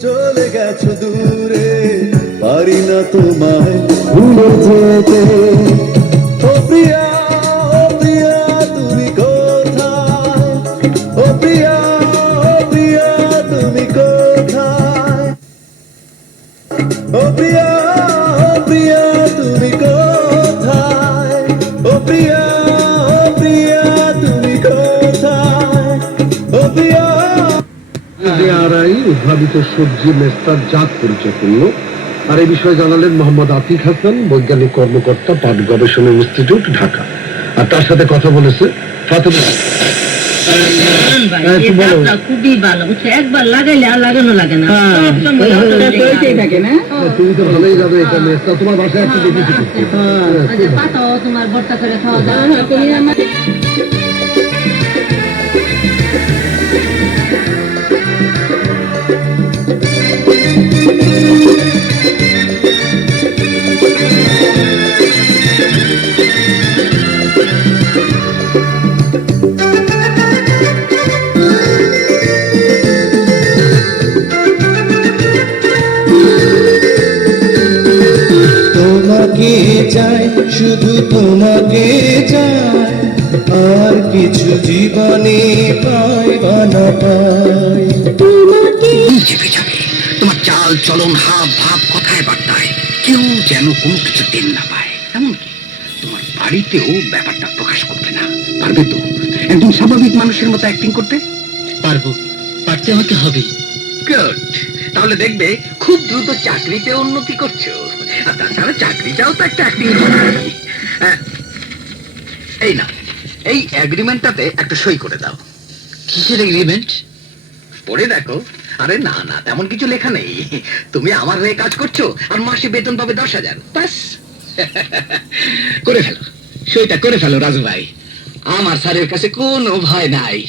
চলে গেছো দূরে। পারি না তোমায় ভুলে আরাই উদ্ভাবিত সবজি মেস্তার জাত পরিচয় করল। আর এই বিষয়ে জানালেন মোহাম্মদ আতিক হাসান বৈজ্ঞানিক কর্মকর্তা পাট গবেষণা ইনস্টিটিউট ঢাকা। আর তার সাথে কথা বলেছে ফাতেমা। হ্যাঁ, খুবই ভালো বুঝছ? একবার লাগাইলে আর লাগানো লাগে না। হ্যাঁ। হ্যাঁ, তুমি তো ভালোই যাবে এটা মেস্তা। তোমার বাসায় একটা দেখেছি আচ্ছা পাতাও তোমার ভর্তা করে খাওয়া দাওয়া তোমাকে চাই শুধু তোমাকে চাই আর কিছু জীবনে পাই বা না পাই যাবে তোমার চাল চলন হাব ভাব কথায় বার্তায় কেউ যেন কোনো কিছু দিন না পায়। এমনকি তোমার বাড়িতেও ব্যাপারটা প্রকাশ করবে না। পারবে তো? একদম স্বাভাবিক মানুষের মতো অ্যাক্টিং করতে? পারব। পারতে আমাকে হবে। গুড তাহলে দেখবে খুব দ্রুত চাকরিতে উন্নতি করছ। আর তাছাড়া চাকরিটাও তো একটা অ্যাক্টিং এই না এই অ্যাগ্রিমেন্টটাতে একটা সই করে দাও। কিসের এগ্রিমেন্ট পড়ে দেখো। আরে না না তেমন কিছু লেখা নেই। তুমি আমার হয়ে কাজ করছ আর মাসে বেতন পাবে দশ হাজার। ব্যাস। করে ফেলো। সইটা করে ফেলো রাজু ভাই। আমার স্যারের কাছে কোনো ভয় নাই।